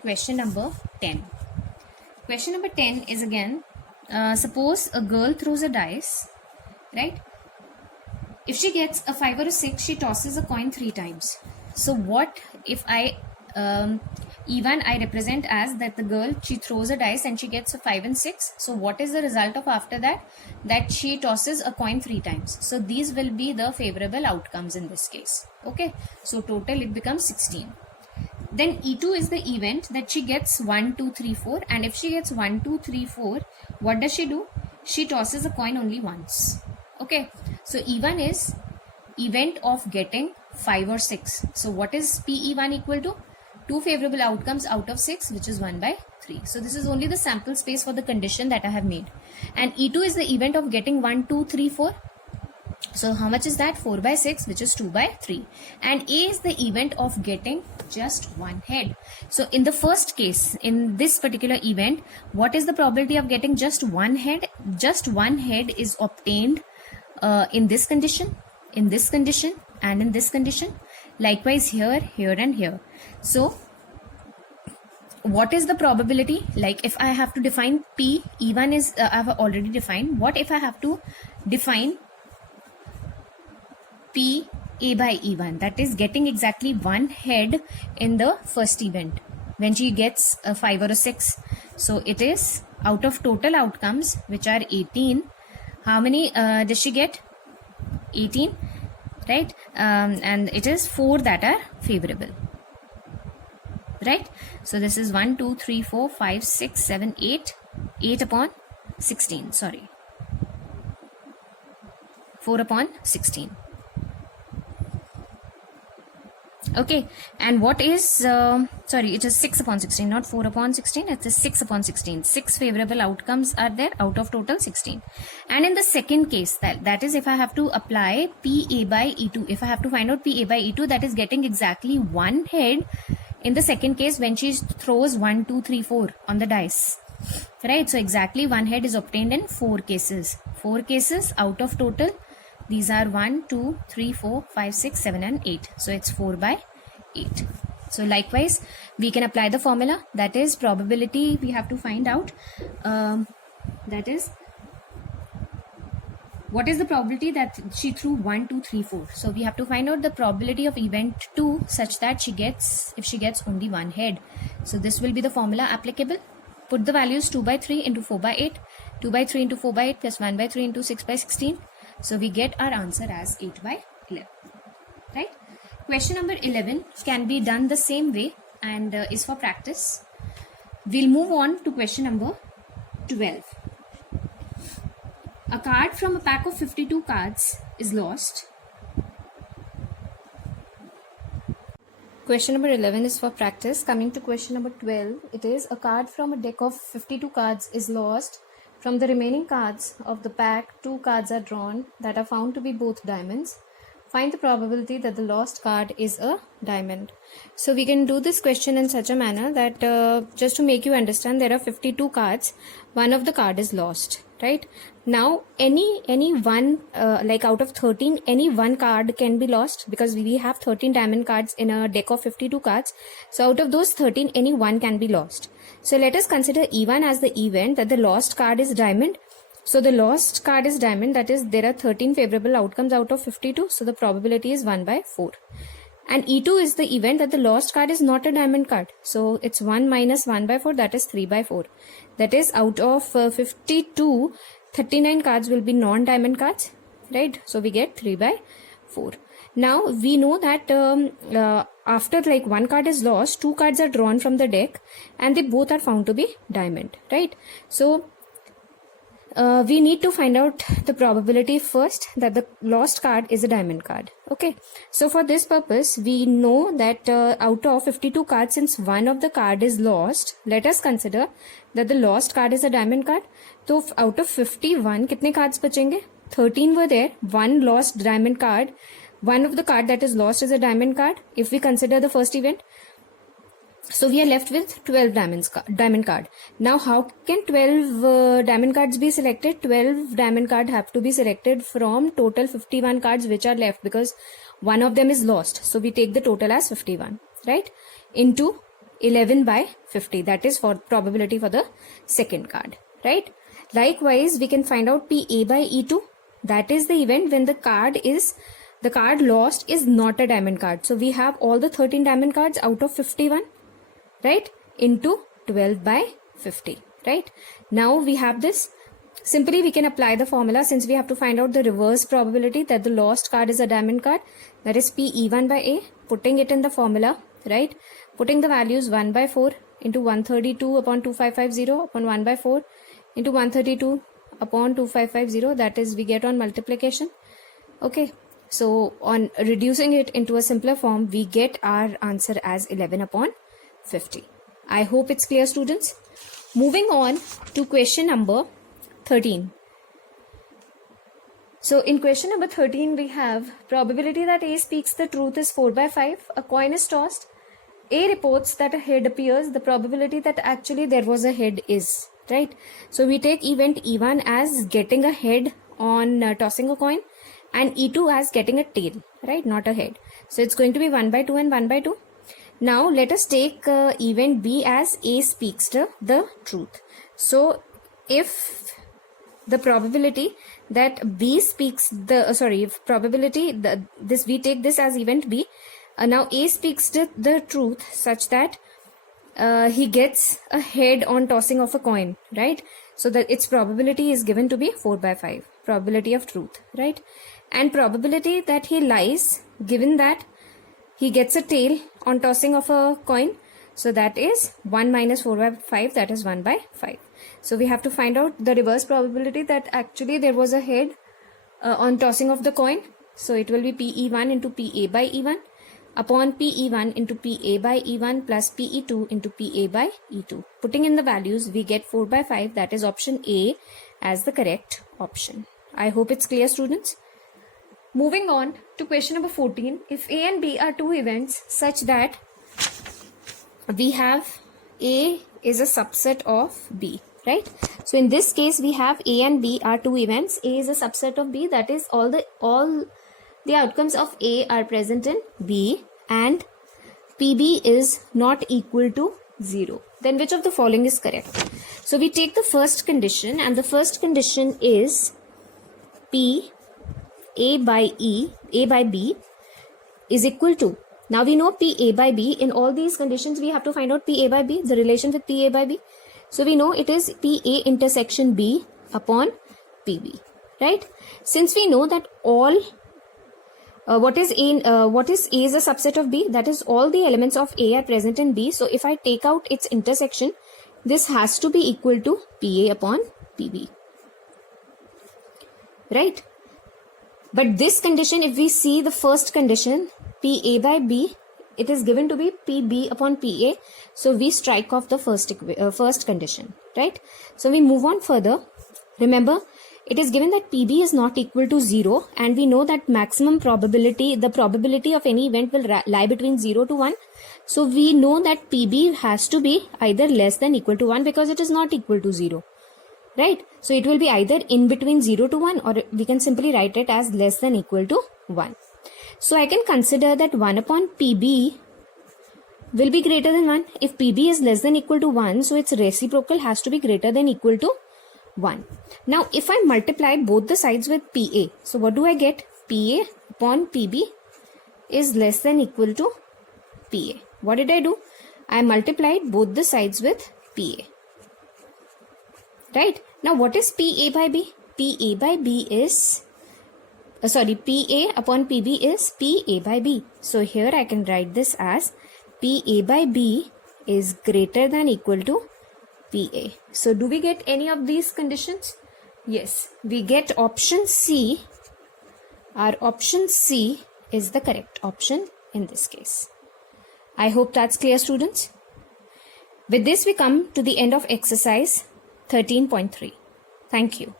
question number 10. Question number 10 is again, suppose a girl throws a dice, right? If she gets a 5 or a 6, she tosses a coin 3 times. So what if E1 I represent as that the girl, she throws a dice and she gets a 5 and 6. So what is the result of after that? That she tosses a coin 3 times. So these will be the favorable outcomes in this case. Okay. So total it becomes 16. Then E2 is the event that she gets 1, 2, 3, 4. And if she gets 1, 2, 3, 4, what does she do? She tosses a coin only once. Okay. So E1 is event of getting 5 or 6. So what is PE1 equal to? 2 favorable outcomes out of 6, which is 1 by 3. So this is only the sample space for the condition that I have made. And E2 is the event of getting 1, 2, 3, 4. So how much is that? 4 by 6, which is 2 by 3. And A is the event of getting just one head. So in the first case, in this particular event, what is the probability of getting just one head? Just one head is obtained in this condition, in this condition, and in this condition. Likewise here, here, and here. So what is the probability? Like if I have to define P, E1 is I have already defined. What if I have to define P A by E1, that is getting exactly one head in the first event when she gets a 5 or a 6. So it is out of total outcomes, which are 18. How many does she get? 18, right? And it is 4 that are favorable, right? So this is 1, 2, 3, 4, 5, 6, 7, 8. 8 upon 16, sorry. 4 upon 16. Okay, and what is, sorry, it is 6 upon 16, not 4 upon 16, it is 6 upon 16. 6 favorable outcomes are there out of total 16. And in the second case, that is if I have to apply PA by E2, if I have to find out PA by E2, that is getting exactly one head in the second case when she throws 1, 2, 3, 4 on the dice, right? So exactly one head is obtained in 4 cases. 4 cases out of total. These are 1, 2, 3, 4, 5, 6, 7, and 8. So it's 4 by 8. So likewise, we can apply the formula. That is probability we have to find out. That is, what is the probability that she threw 1, 2, 3, 4? So we have to find out the probability of event 2 such that she gets, if she gets only one head. So this will be the formula applicable. Put the values 2 by 3 into 4 by 8. 2 by 3 into 4 by 8 plus 1 by 3 into 6 by 16. So we get our answer as 8 by 11, right? Question number 11 can be done the same way and is for practice. We'll move on to question number 12. A card from a pack of 52 cards is lost. Question number 11 is for practice. Coming to question number 12, it is a card from a deck of 52 cards is lost. From the remaining cards of the pack, 2 cards are drawn that are found to be both diamonds. Find the probability that the lost card is a diamond. So we can do this question in such a manner that just to make you understand, there are 52 cards. One of the card is lost, right? Now any one, like out of 13, any one card can be lost because we have 13 diamond cards in a deck of 52 cards. So out of those 13, any one can be lost. So let us consider E1 as the event that the lost card is diamond. So the lost card is diamond, that is there are 13 favorable outcomes out of 52. So the probability is 1 by 4. And E2 is the event that the lost card is not a diamond card. So it's 1 minus 1 by 4, that is 3 by 4. That is out of 52, 39 cards will be non-diamond cards, right? So we get 3 by 4. Now we know that after like one card is lost, 2 cards are drawn from the deck and they both are found to be diamond, right? So we need to find out the probability first that the lost card is a diamond card. Okay, so for this purpose we know that out of 52 cards, since one of the card is lost, let us consider that the lost card is a diamond card. So out of 51 कितने cards बचेंगे? 13 were there, one lost diamond card. One of the card that is lost is a diamond card if we consider the first event. So we are left with 12 diamond card. Now how can 12 diamond cards be selected? 12 diamond card have to be selected from total 51 cards which are left because one of them is lost. So we take the total as 51, right? Into 11 by 50. That is for probability for the second card, right? Likewise, we can find out PA by E2. That is the event when the card lost is not a diamond card. So we have all the 13 diamond cards out of 51, right? Into 12 by 50, right? Now we have this. Simply we can apply the formula since we have to find out the reverse probability that the lost card is a diamond card. That is PE1 by A. Putting it in the formula, right? Putting the values 1 by 4 into 132 upon 2550 upon 1 by 4 into 132 upon 2550. That is, we get on multiplication. Okay. So on reducing it into a simpler form, we get our answer as 11 upon 50. I hope it's clear, students. Moving on to question number 13. So in question number 13, we have probability that A speaks the truth is 4 by 5. A coin is tossed. A reports that a head appears. The probability that actually there was a head is, right? So we take event E1 as getting a head on tossing a coin, and E2 as getting a tail, right? Not a head. So it's going to be 1 by 2 and 1 by 2. Now let us take event B as A speaks the truth. So if the probability that B speaks we take this as event B. Now A speaks the truth such that he gets a head on tossing of a coin, right? So that its probability is given to be 4 by 5, probability of truth, right? And probability that he lies, given that he gets a tail on tossing of a coin, so that is 1 minus 4 by 5, that is 1 by 5. So we have to find out the reverse probability that actually there was a head on tossing of the coin. So it will be PE1 into PA by E1 upon PE1 into PA by E1 plus PE2 into PA by E2. Putting in the values, we get 4 by 5, that is option A as the correct option. I hope it's clear, students. Moving on to question number 14. If A and B are two events such that we have A is a subset of B, right? So in this case, we have A and B are two events. A is a subset of B, that is all the outcomes of A are present in B, and PB is not equal to 0. Then which of the following is correct? So we take the first condition, and the first condition is A by B is equal to. Now we know PA by B. In all these conditions, we have to find out PA by B, the relation with PA by B. So we know it is PA intersection B upon PB, right? Since we know that all what is A is a subset of B, that is all the elements of A are present in B. So if I take out its intersection, this has to be equal to PA upon PB, right? But this condition, if we see the first condition, PA by B, it is given to be PB upon PA. So we strike off the first condition, right? So we move on further. Remember, it is given that PB is not equal to 0, and we know that maximum probability, the probability of any event will lie between 0 to 1. So we know that PB has to be either less than equal to 1 because it is not equal to 0. Right? So it will be either in between 0 to 1, or we can simply write it as less than equal to 1. So I can consider that 1 upon PB will be greater than 1. If PB is less than equal to 1, so its reciprocal has to be greater than equal to 1. Now if I multiply both the sides with PA, so what do I get? PA upon PB is less than equal to PA. What did I do? I multiplied both the sides with PA. Right? Now what is PA by B? PA by B is, PA upon PB is PA by B. So here I can write this as PA by B is greater than equal to PA. So do we get any of these conditions? Yes, we get option C. Our option C is the correct option in this case. I hope that's clear, students. With this, we come to the end of exercise 13.3. Thank you.